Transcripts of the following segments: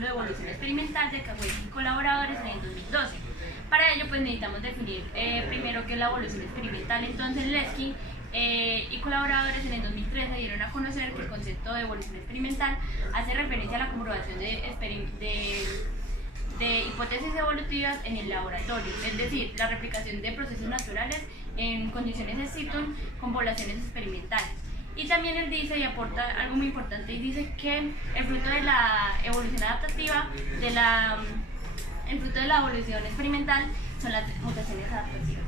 artículo de evolución experimental de Cagüey y colaboradores en el 2012. Para ello pues necesitamos definir primero qué es la evolución experimental. Entonces Levski y colaboradores en el 2013 dieron a conocer que el concepto de evolución experimental hace referencia a la comprobación de hipótesis evolutivas en el laboratorio, es decir, la replicación de procesos naturales en condiciones in situ con poblaciones experimentales. Y también él dice y aporta algo muy importante y dice que el fruto de la evolución adaptativa, el fruto de la evolución experimental son las mutaciones adaptativas.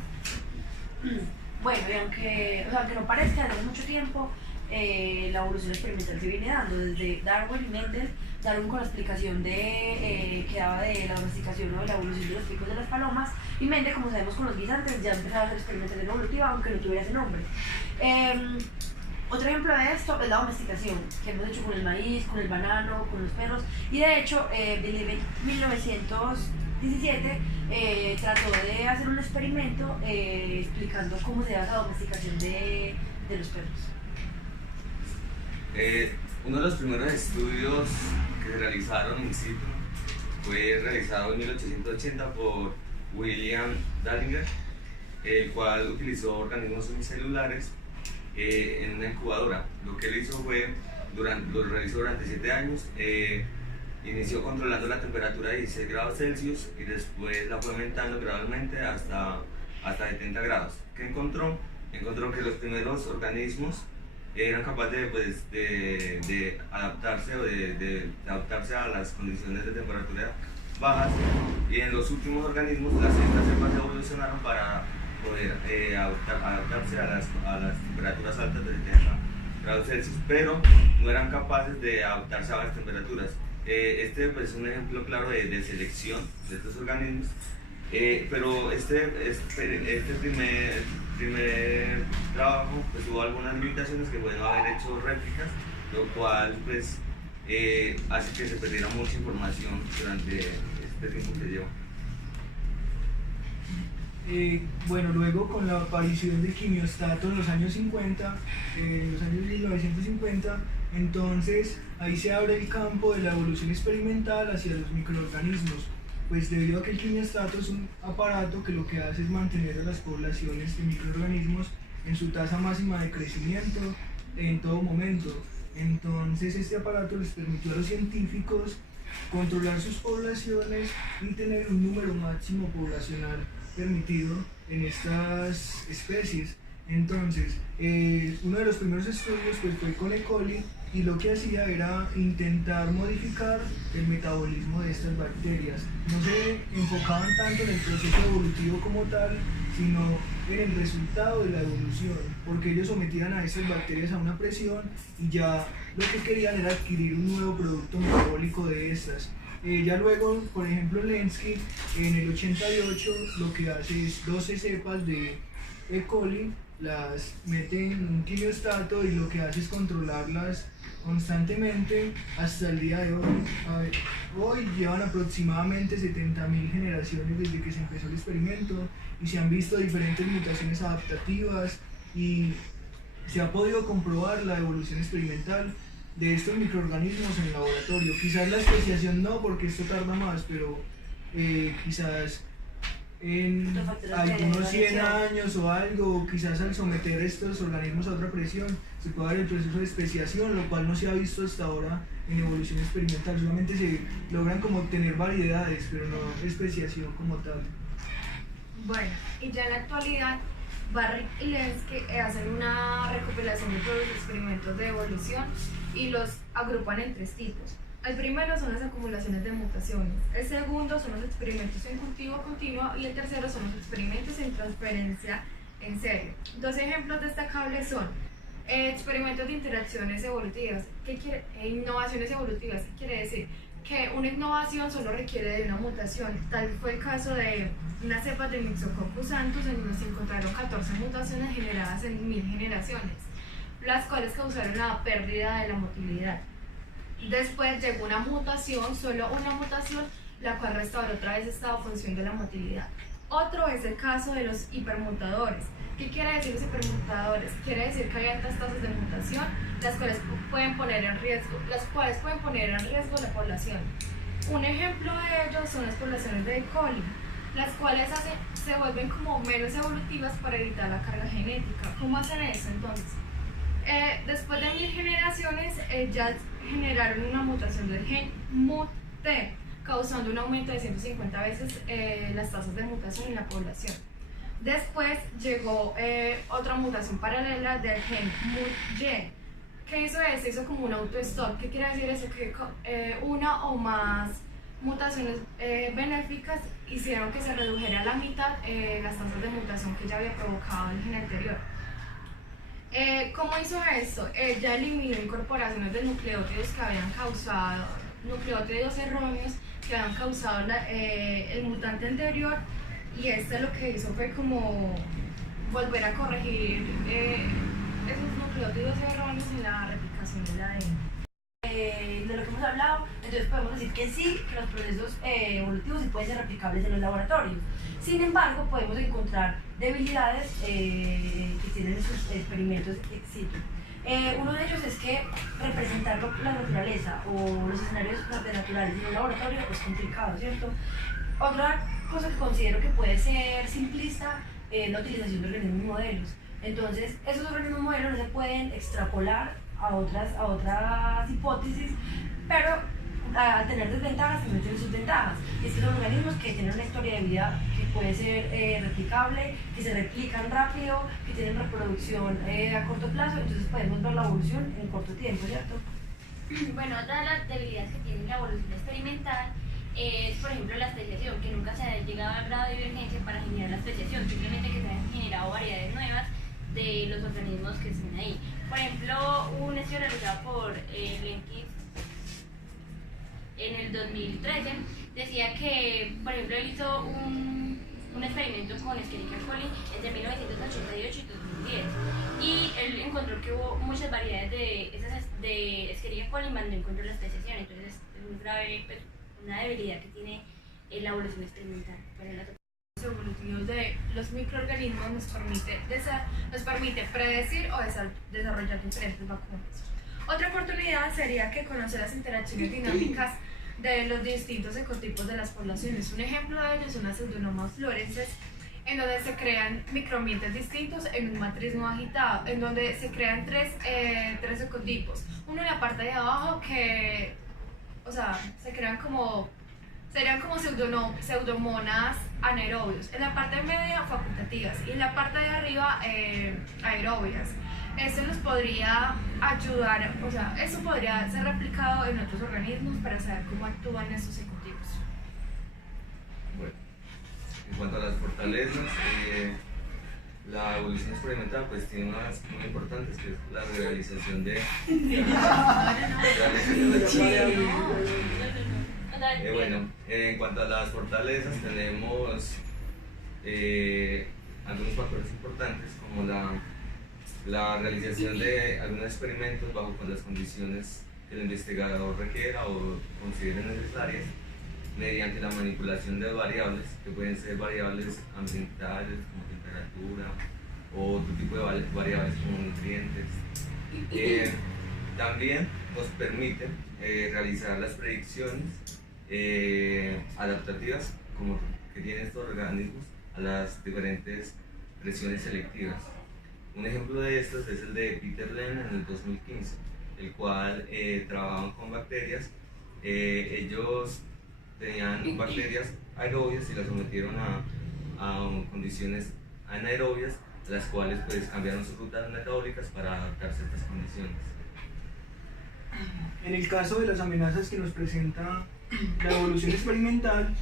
Bueno, y aunque no parezca, desde hace mucho tiempo la evolución experimental se viene dando desde Darwin y Mendel. Darwin con la explicación que daba de la domesticación o de la evolución de los picos de las palomas, y Mendel, como sabemos con los guisantes, ya empezaba a hacer experimentación evolutiva aunque no tuviera ese nombre. Otro ejemplo de esto es la domesticación que hemos hecho con el maíz, con el banano, con los perros, y de hecho en 1917 trató de hacer un experimento explicando cómo se da la domesticación de los perros. Uno de los primeros estudios que se realizaron in situ fue realizado en 1880 por William Dallinger, el cual utilizó organismos unicelulares en una incubadora. Lo que él hizo fue, lo realizó durante 7 años, inició controlando la temperatura de 16 grados Celsius y después la fue aumentando gradualmente hasta 70 grados. ¿Qué encontró? Encontró que los primeros organismos eran capaces de adaptarse o de adaptarse a las condiciones de temperatura bajas, y en los últimos organismos las cepas evolucionaron para poder adaptarse a las temperaturas altas de 70 grados Celsius, pero no eran capaces de adaptarse a las temperaturas. Este pues, es un ejemplo claro de selección de estos organismos, pero este primer trabajo pues hubo algunas limitaciones, que pueden haber hecho réplicas, lo cual pues hace que se perdiera mucha información durante este tiempo que lleva. Bueno, luego con la aparición de quimiostatos en los años 50, los años 1950, entonces ahí se abre el campo de la evolución experimental hacia los microorganismos, pues debido a que el quimiostato es un aparato que lo que hace es mantener a las poblaciones de microorganismos en su tasa máxima de crecimiento en todo momento. Entonces este aparato les permitió a los científicos controlar sus poblaciones y tener un número máximo poblacional permitido en estas especies. Entonces, uno de los primeros estudios pues, fue con E. coli, y lo que hacía era intentar modificar el metabolismo de estas bacterias. No se enfocaban tanto en el proceso evolutivo como tal, sino en el resultado de la evolución, porque ellos sometían a estas bacterias a una presión y ya lo que querían era adquirir un nuevo producto metabólico de estas. Ya luego, por ejemplo, Lenski en el 88 lo que hace es 12 cepas de E. coli, las mete en un quimiostato y lo que hace es controlarlas constantemente hasta el día de hoy. Hoy llevan aproximadamente 70.000 generaciones desde que se empezó el experimento y se han visto diferentes mutaciones adaptativas y se ha podido comprobar la evolución experimental de estos microorganismos en el laboratorio. Quizás la especiación no, porque esto tarda más, pero quizás en algunos 100 años o algo, o quizás al someter estos organismos a otra presión, se puede dar el proceso de especiación, lo cual no se ha visto hasta ahora en evolución experimental. Solamente se logran como obtener variedades, pero no especiación como tal. Bueno, y ya en la actualidad, Barrick y Lenski hacen una recopilación de todos los experimentos de evolución y los agrupan en 3 tipos. El primero son las acumulaciones de mutaciones, el segundo son los experimentos en cultivo continuo y el tercero son los experimentos en transferencia en serie. 2 ejemplos destacables son experimentos de interacciones evolutivas, innovaciones evolutivas. ¿Qué quiere decir? Que una innovación solo requiere de una mutación. Tal fue el caso de unas cepas de Myxococcus santos, en donde se encontraron 14 mutaciones generadas en 1000 generaciones, las cuales causaron la pérdida de la motilidad. Después llegó una mutación, solo una mutación, la cual restauró otra vez estado función de la motilidad. Otro es el caso de los hipermutadores. ¿Qué quiere decir los hipermutadores? Quiere decir que hay altas tasas de mutación, las cuales pueden poner en riesgo la población. Un ejemplo de ello son las poblaciones de E. coli, las cuales se vuelven como menos evolutivas para evitar la carga genética. ¿Cómo hacen eso entonces? Después de 1000 generaciones, ellas generaron una mutación del gen MUT-T, causando un aumento de 150 veces las tasas de mutación en la población. Después llegó otra mutación paralela del gen MUT-Y. ¿Qué hizo eso? Hizo como un auto-stop. ¿Qué quiere decir eso? Que una o más mutaciones benéficas hicieron que se redujera a la mitad las tasas de mutación que ya había provocado el gen anterior. ¿Cómo hizo esto? Ella eliminó incorporaciones de nucleótidos que habían causado, nucleótidos erróneos que habían causado el mutante anterior, y este lo que hizo fue como volver a corregir esos nucleótidos erróneos en la replicación del ADN. De lo que hemos hablado, entonces podemos decir que sí, que los procesos evolutivos sí pueden ser replicables en los laboratorios. Sin embargo, podemos encontrar debilidades que tienen esos experimentos ex situ. Uno de ellos es que representar la naturaleza o los escenarios naturales en un laboratorio es complicado, ¿cierto? Otra cosa que considero que puede ser simplista es la utilización de organismos modelos. Entonces, esos organismos modelos no se pueden extrapolar a otras hipótesis, pero al tener desventajas también tienen sus ventajas. Y es que son organismos que tienen una historia de vida que puede ser replicable, que se replican rápido, que tienen reproducción a corto plazo, entonces podemos ver la evolución en corto tiempo, ¿cierto? Bueno, otra de las debilidades que tiene la evolución experimental es, por ejemplo, la especiación, que nunca se ha llegado al grado de divergencia para generar la especiación, simplemente que se han generado variedades nuevas de los organismos que están ahí. Por ejemplo, un estudio realizado por Lenkis en el 2013 decía que, por ejemplo, él hizo un experimento con Escherichia coli entre 1988 y 2010, y él encontró que hubo muchas variedades de Escherichia coli, mas no encontró la especiación. Entonces es muy grave, pues, una debilidad que tiene la evolución experimental para la Evolutivos de los microorganismos nos permite predecir o desarrollar diferentes vacunas. Otra oportunidad sería que conocer las interacciones dinámicas de los distintos ecotipos de las poblaciones. Un ejemplo de ello son las Pseudomonas fluorescens, en donde se crean microambientes distintos en un matrismo agitado, en donde se crean tres ecotipos. Uno en la parte de abajo que, o sea, serían como pseudomonas anaerobios, en la parte media facultativas y en la parte de arriba aerobias. Esto nos podría ayudar, o sea, eso podría ser replicado en otros organismos para saber cómo actúan estos ecotipos. Bueno, en cuanto a las fortalezas, la evolución experimental pues tiene unas muy importantes, que es la realización de bueno, en cuanto a las fortalezas tenemos algunos factores importantes, como la realización de algunos experimentos bajo las condiciones que el investigador requiera o considere necesarias, mediante la manipulación de variables, que pueden ser variables ambientales como temperatura o otro tipo de variables como nutrientes. También nos permite realizar las predicciones adaptativas como que tienen estos organismos a las diferentes presiones selectivas. Un ejemplo de estos es el de Peter Len en el 2015, el cual trabajaban con bacterias. Ellos tenían bacterias aerobias y las sometieron a condiciones anaerobias, las cuales pues cambiaron sus rutas metabólicas para adaptarse a estas condiciones. En el caso de las amenazas que nos presenta la evolución experimental,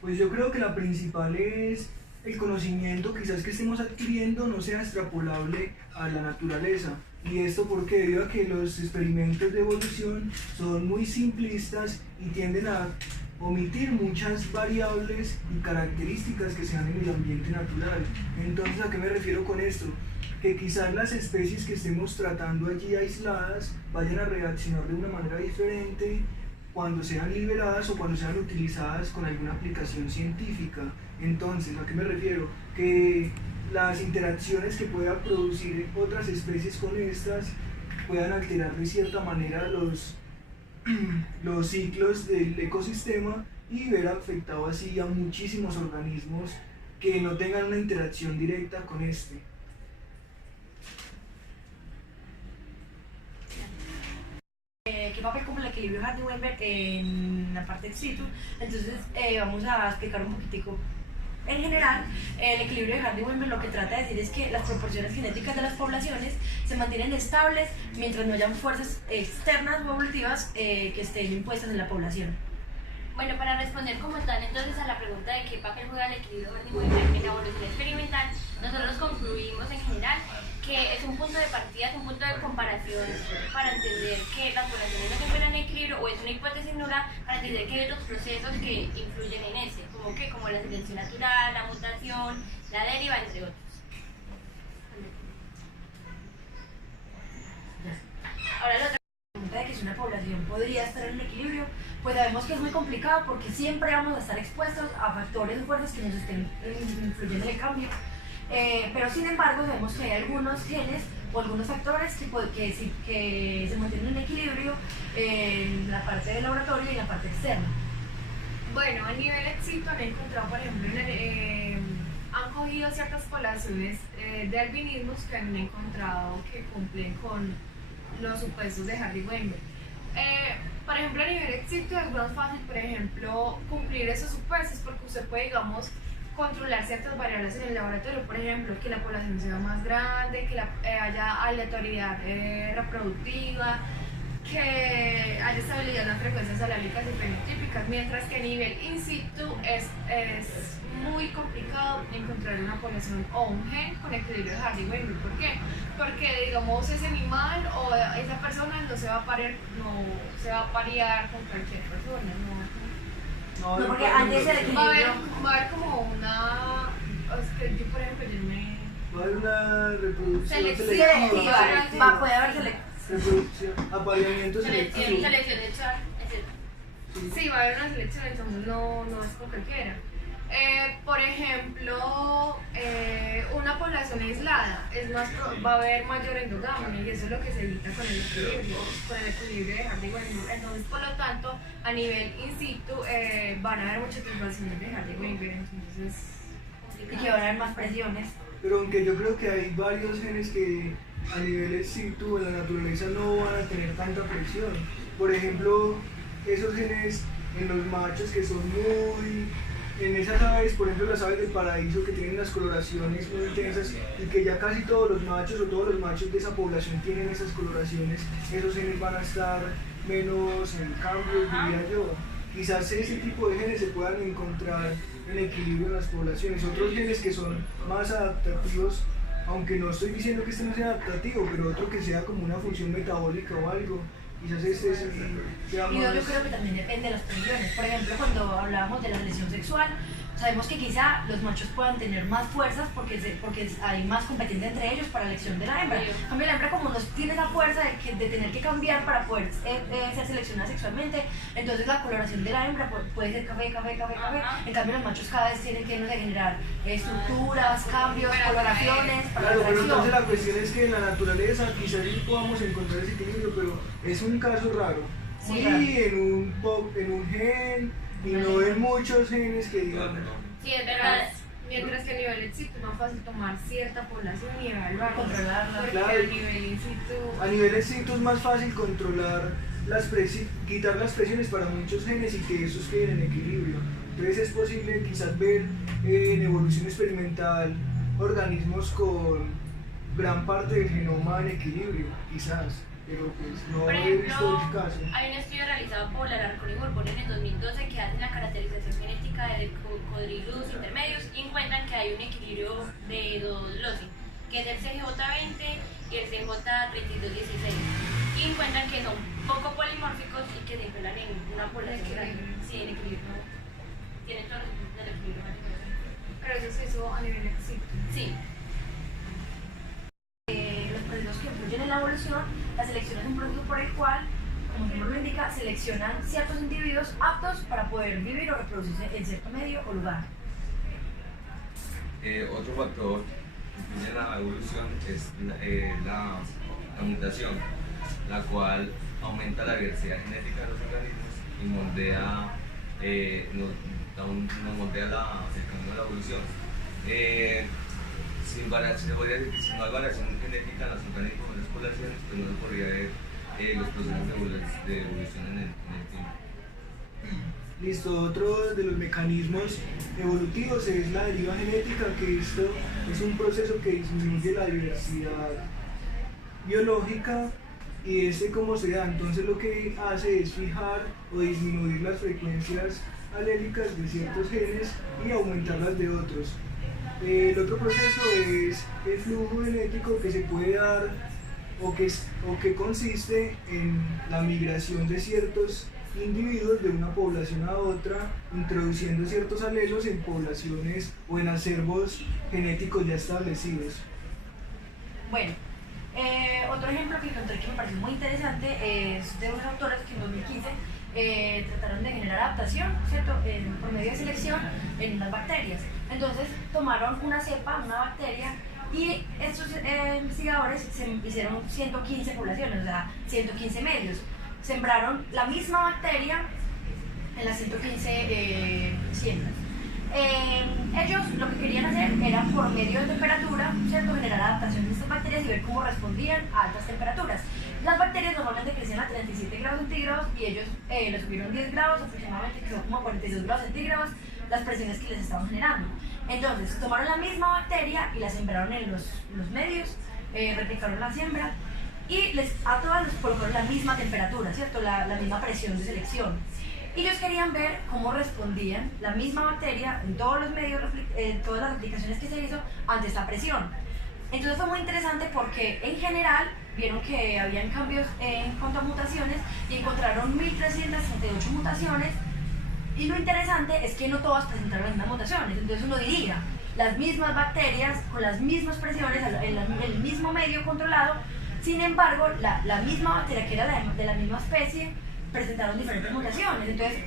pues yo creo que la principal es el conocimiento quizás que estemos adquiriendo no sea extrapolable a la naturaleza. Y esto porque debido a que los experimentos de evolución son muy simplistas y tienden a omitir muchas variables y características que se dan en el ambiente natural. Entonces, ¿a qué me refiero con esto? Que quizás las especies que estemos tratando allí aisladas vayan a reaccionar de una manera diferente cuando sean liberadas o cuando sean utilizadas con alguna aplicación científica. Entonces, ¿a qué me refiero? Que las interacciones que puedan producir otras especies con estas puedan alterar de cierta manera los los ciclos del ecosistema y ver afectado así a muchísimos organismos que no tengan una interacción directa con este. ¿Qué papel cumple el equilibrio Hardy-Weinberg en la parte ex situ? Entonces vamos a explicar un poquitico. En general, el equilibrio de Hardy-Weinberg lo que trata de decir es que las proporciones genéticas de las poblaciones se mantienen estables mientras no hayan fuerzas externas o evolutivas que estén impuestas en la población. Bueno, para responder como tal entonces a la pregunta de qué papel juega el equilibrio Hardy-Weinberg en la evolución experimental, nosotros concluimos en general que es un punto de partida, es un punto de comparación para entender que las poblaciones no se encuentran en equilibrio, o es una hipótesis nula para entender que hay otros procesos que influyen en ese, como la selección natural, la mutación, la deriva, entre otros. Ahora la otra De que si una población podría estar en equilibrio, pues sabemos que es muy complicado porque siempre vamos a estar expuestos a factores o fuerzas que nos estén influyendo en el cambio. Pero sin embargo sabemos que hay algunos genes o algunos factores que se mantienen en equilibrio en la parte del laboratorio y en la parte externa. Bueno, a nivel ex situ han encontrado, por ejemplo, han cogido ciertas poblaciones de albinismos que han encontrado que cumplen con los supuestos de Hardy-Weinberg. Por ejemplo, a nivel ex situ es más fácil, por ejemplo, cumplir esos supuestos porque usted puede, digamos, controlar ciertas variables en el laboratorio, por ejemplo, que la población sea más grande, que haya aleatoriedad reproductiva, que haya estabilidad en las frecuencias alálicas y fenotípicas, mientras que a nivel in situ es muy complicado encontrar una población o un gen con equilibrio de Hardy-Weinberg. ¿Por qué? Porque, digamos, ese animal o esa persona no se va a parear con cualquier persona, No, porque antes del equilibrio va a haber como una... Es que yo, por ejemplo, Va a haber una reproducción selectiva, puede haber reproducción, apareamiento selectivo. selección de Char, etc. Sí, va a haber una selección, entonces no es con cualquiera. Por ejemplo, una población aislada va a haber mayor endogamia y eso es lo que se evita con el equilibrio de Hardy-Weinberg. Entonces, por lo tanto, a nivel in situ van a haber muchas transformaciones de Hardy-Weinberg, entonces y que van a haber más presiones. Pero aunque yo creo que hay varios genes que a nivel ex situ en la naturaleza no van a tener tanta presión. Por ejemplo, esos genes en los machos que son en esas aves, por ejemplo las aves del paraíso que tienen las coloraciones muy intensas y que ya casi todos los machos o todos los machos de esa población tienen esas coloraciones, esos genes van a estar menos en cambio, diría yo. Quizás ese tipo de genes se puedan encontrar en equilibrio en las poblaciones. Otros genes que son más adaptativos, aunque no estoy diciendo que este no sea adaptativo, pero otro que sea como una función metabólica o algo, quizás este sea más... Y yo creo que también depende de las presiones. Por ejemplo, cuando hablábamos de la selección sexual, sabemos que quizá los machos puedan tener más fuerzas porque hay más competencia entre ellos para la elección de la hembra. En cambio, la hembra como no tiene esa fuerza de tener que cambiar para poder ser seleccionada sexualmente, entonces la coloración de la hembra puede ser café. En cambio, los machos cada vez tienen que generar estructuras, cambios, coloraciones para Claro, la pero entonces selección. la cuestión es que en la naturaleza quizás sí podamos encontrar ese equilibrio, pero es un caso raro. Sí, Sí, en un gen y no en muchos genes que digamos. Sí, es verdad. mientras que a nivel in situ es más fácil tomar cierta población y evaluarla. Controlarla. Porque Claro. a nivel in situ... A nivel ex situ es más fácil controlar quitar las presiones para muchos genes y que esos queden en equilibrio. Entonces es posible quizás ver en evolución experimental organismos con gran parte del genoma en equilibrio, quizás, pero pues no Por he visto ejemplo, el caso. hay un estudio realizado por Alarcón y Borbón en el 2012 que hace la caracterización genética de cocodrilos intermedios y encuentran que hay un equilibrio de dos loci, que es el CJ20 y el CJ3216. Y encuentran que son poco polimórficos y que se encuentran en una población grande. Sí, en equilibrio. Tienen todos los puntos del equilibrio. Pero eso se hizo a nivel ex situ. Sí. Los procesos que influyen en la evolución, la selección es un proceso por el cual, como su nombre lo indica, seleccionan ciertos individuos aptos para poder vivir o reproducirse en cierto medio o lugar. Otro factor que influye en la evolución es la mutación, la cual aumenta la diversidad genética de los organismos y moldea, nos moldea el camino de la evolución. Se podría decir que si no hay variación genética en los organismos de las poblaciones, pues no se podría ver los procesos de evolución en el tiempo. Listo, otro de los mecanismos evolutivos es la deriva genética, que esto es un proceso que disminuye la diversidad biológica. ¿Y cómo se da? Entonces lo que hace es fijar o disminuir las frecuencias alélicas de ciertos genes y aumentarlas de otros. El otro proceso es el flujo genético, que se puede dar o que consiste en la migración de ciertos individuos de una población a otra, introduciendo ciertos alelos en poblaciones o en acervos genéticos ya establecidos. Bueno, otro ejemplo que encontré que me pareció muy interesante es de unos autores que en 2015 trataron de generar adaptación, ¿cierto? Por medio de selección en unas bacterias. Entonces tomaron una cepa, una bacteria, y estos investigadores hicieron 115 poblaciones, o sea, 115 medios. Sembraron la misma bacteria en las 115 siembras. Ellos lo que querían hacer era, por medio de temperatura, ¿cierto?, generar adaptación de estas bacterias y ver cómo respondían a altas temperaturas. Las bacterias normalmente crecían a 37 grados centígrados y ellos le subieron 10 grados, aproximadamente, que son como 42 grados centígrados, las presiones que les estaban generando. Entonces, tomaron la misma bacteria y la sembraron en los medios, replicaron la siembra y a todas les colocaron la misma temperatura, ¿cierto?, la misma presión de selección. Y ellos querían ver cómo respondían la misma bacteria en todos los medios, todas las replicaciones que se hizo ante esta presión. Entonces fue muy interesante porque en general vieron que habían cambios en cuanto a mutaciones y encontraron 1.368 mutaciones. Y lo interesante es que no todas presentaron las mismas mutaciones. Entonces uno diría, las mismas bacterias con las mismas presiones en el mismo medio controlado. Sin embargo, la misma bacteria, que era de la misma especie, presentaron diferentes mutaciones. Entonces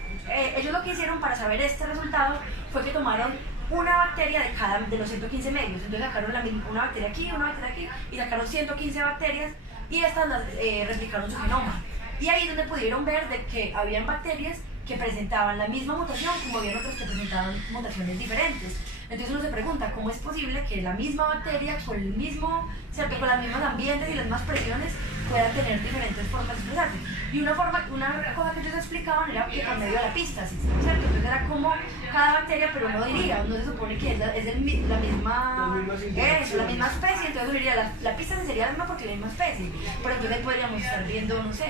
ellos lo que hicieron para saber este resultado fue que tomaron una bacteria de los 115 medios. Entonces sacaron una bacteria aquí, una bacteria aquí, y sacaron 115 bacterias y estas las replicaron su genoma. Y ahí es donde pudieron ver de que habían bacterias que presentaban la misma mutación, como habían otras que presentaban mutaciones diferentes. Entonces uno se pregunta, ¿cómo es posible que la misma bacteria con el mismo, ¿cierto?, con los mismos ambientes y las mismas presiones puedan tener diferentes formas de expresarse? Y una cosa que ellos explicaban era que por medio de la epístasis, ¿cierto? Entonces era como cada bacteria, pero uno diría, uno se supone que es la misma especie, entonces uno diría, la epístasis sería la misma porque es la misma especie, pero entonces podríamos estar viendo, no sé,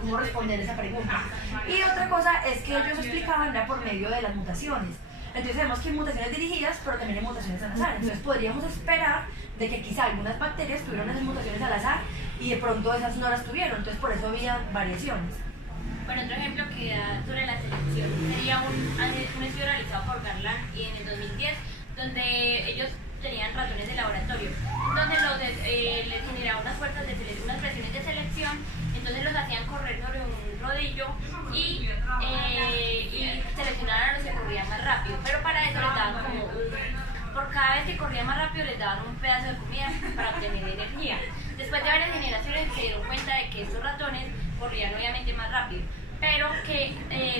cómo responder esa pregunta. Y otra cosa es que ellos explicaban era por medio de las mutaciones. Entonces sabemos que hay mutaciones dirigidas, pero también hay mutaciones al azar. Entonces podríamos esperar de que quizá algunas bacterias tuvieron esas mutaciones al azar y de pronto esas no las tuvieron. Entonces por eso había variaciones. Bueno, otro ejemplo que da sobre la selección sería un estudio realizado por Garland y en el 2010, donde ellos tenían ratones de laboratorio, donde les generaban unas unas presiones de selección. Entonces los hacían correr sobre un rodillo y seleccionaban a los que corrían más rápido, pero para eso les daban por cada vez que corrían más rápido les daban un pedazo de comida para obtener energía. Después de varias generaciones se dieron cuenta de que estos ratones corrían obviamente más rápido, pero que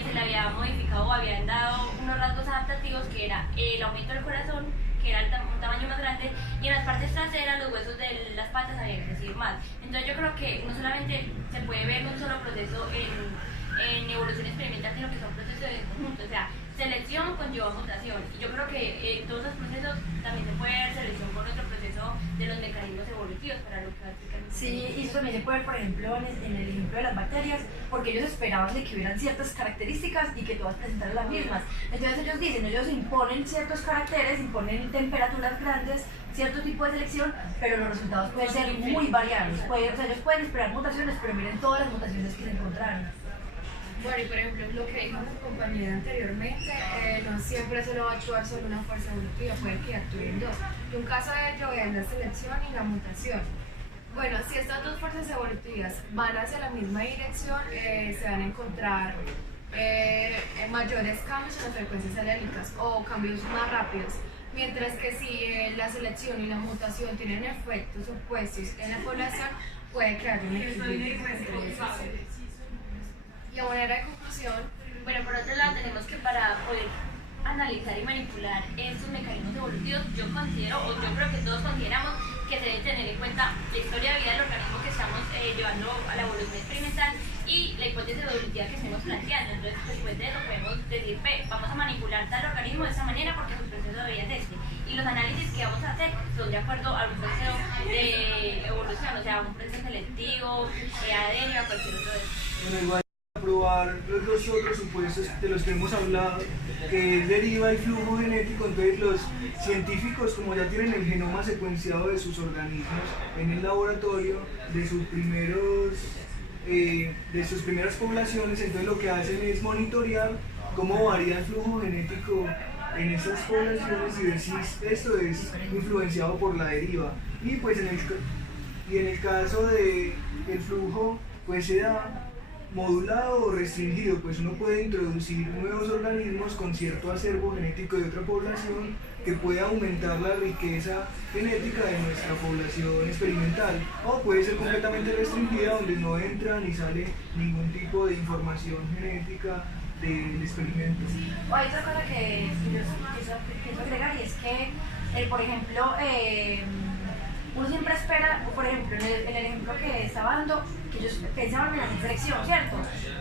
se le había modificado o habían dado unos rasgos adaptativos, que era el aumento del corazón, que era un tamaño más grande, y en las partes traseras los huesos de las patas habían crecido más. Entonces yo creo que no solamente se puede ver un solo proceso en evolución experimental, sino que son procesos de conjunto, o sea, selección conlleva mutación, y yo creo que en todos los procesos también se puede ver selección con otro proceso de los mecanismos evolutivos, para lo que va a explicar. Sí, y eso también se puede ver, por ejemplo, en el ejemplo de las bacterias, porque ellos esperaban de que hubieran ciertas características y que todas presentaran las mismas. Entonces ellos dicen, ellos imponen ciertos caracteres, imponen temperaturas grandes, cierto tipo de selección, pero los resultados pueden ser muy variados. O sea, ellos pueden esperar mutaciones, pero miren todas las mutaciones que se encontraron. Bueno, y por ejemplo, lo que dijo mi compañera anteriormente, no siempre se lo va a actuar solo una fuerza evolutiva, puede que actúen dos. Y un caso de ello es la selección y la mutación. Bueno, si estas dos fuerzas evolutivas van hacia la misma dirección, se van a encontrar mayores cambios en las frecuencias alélicas o cambios más rápidos. Mientras que si la selección y la mutación tienen efectos opuestos en la población, puede crear un equilibrio entre esos. Y a manera de conclusión, Bueno, por otro lado tenemos que para poder analizar y manipular estos mecanismos evolutivos, yo considero, o yo creo que todos consideramos que se debe tener en cuenta la historia de vida del organismo que estamos llevando a la evolución experimental y la hipótesis evolutiva que estamos planteando. Entonces, después de eso podemos decir, vamos a manipular tal organismo de esta manera porque su proceso de vida es este. Y los análisis que vamos a hacer son de acuerdo a un proceso de evolución, o sea, un proceso selectivo, ADN o cualquier otro de estos. Bueno, igual probar los otros supuestos de los que hemos hablado, que deriva el flujo genético. Entonces los científicos, como ya tienen el genoma secuenciado de sus organismos en el laboratorio, de sus primeras poblaciones, entonces lo que hacen es monitorear cómo varía el flujo genético en esas poblaciones y ver si esto es influenciado por la deriva. Y pues en el caso del flujo, pues se da modulado o restringido, pues uno puede introducir nuevos organismos con cierto acervo genético de otra población que puede aumentar la riqueza genética de nuestra población experimental, o puede ser completamente restringida donde no entra ni sale ningún tipo de información genética del experimento. Hay otra cosa que yo pienso agregar, y es que, por ejemplo, uno siempre espera, por ejemplo, en el ejemplo que estaba dando, que ellos pensaban en la inflexión, ¿cierto?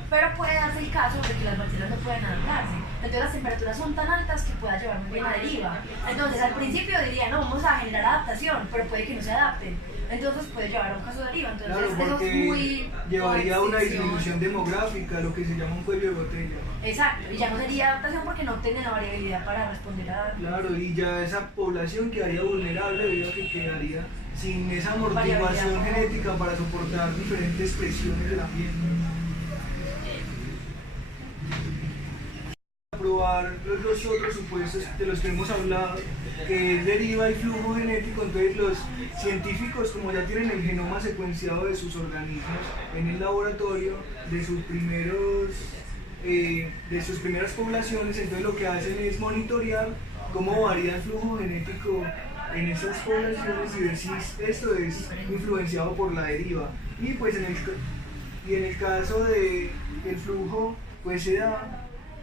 Pero puede darse el caso de que las bacterias no pueden adaptarse. Entonces las temperaturas son tan altas que pueda llevar muy bien a deriva. Entonces al principio diría, no, vamos a generar adaptación, pero puede que no se adapten. Entonces puede llevar a un caso de deriva. Entonces Claro, eso es porque muy... llevaría a una extinción. disminución demográfica, lo que se llama un cuello de botella. Exacto, y ya no sería adaptación porque no tiene la variabilidad para responder a... Claro, y ya esa población quedaría vulnerable debido a que quedaría sin esa amortiguación genética para soportar diferentes presiones del ambiente. Probar los otros supuestos de los que hemos hablado, que deriva el flujo genético. Entonces los científicos, como ya tienen el genoma secuenciado de sus organismos en el laboratorio, de sus primeras poblaciones, entonces lo que hacen es monitorear cómo varía el flujo genético en esas poblaciones y ver si esto es influenciado por la deriva. Y pues en el caso del flujo, pues se da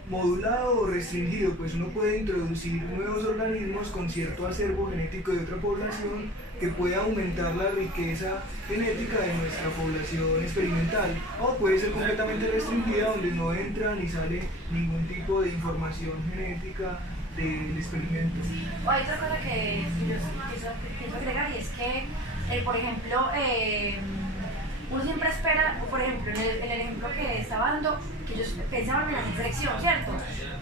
modulado o restringido, pues uno puede introducir nuevos organismos con cierto acervo genético de otra población que puede aumentar la riqueza genética de nuestra población experimental, o puede ser completamente restringida donde no entra ni sale ningún tipo de información genética del experimento. Hay otra cosa que yo pienso agregar, y es que, por ejemplo, uno siempre espera, por ejemplo, en el ejemplo que estaba dando, que ellos pensaban en la inflexión, ¿cierto?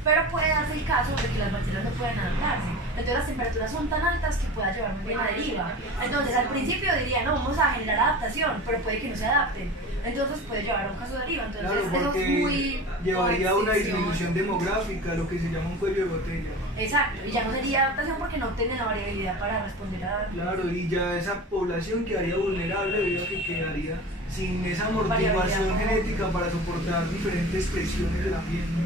Pero puede darse el caso de que las bacterias no pueden adaptarse. Entonces las temperaturas son tan altas que pueda llevar muy bien a deriva. Entonces al principio diría, no, vamos a generar adaptación, pero puede que no se adapten. Entonces puede llevar a un caso de deriva. Entonces Claro, eso es porque muy... llevaría a una extinción. disminución demográfica, lo que se llama un cuello de botella. Exacto, y ya no sería adaptación porque no tiene la variabilidad para responder a... Claro, y ya esa población quedaría vulnerable debido a que quedaría sin esa amortiguación Variabilidad. genética para soportar diferentes presiones del ambiente.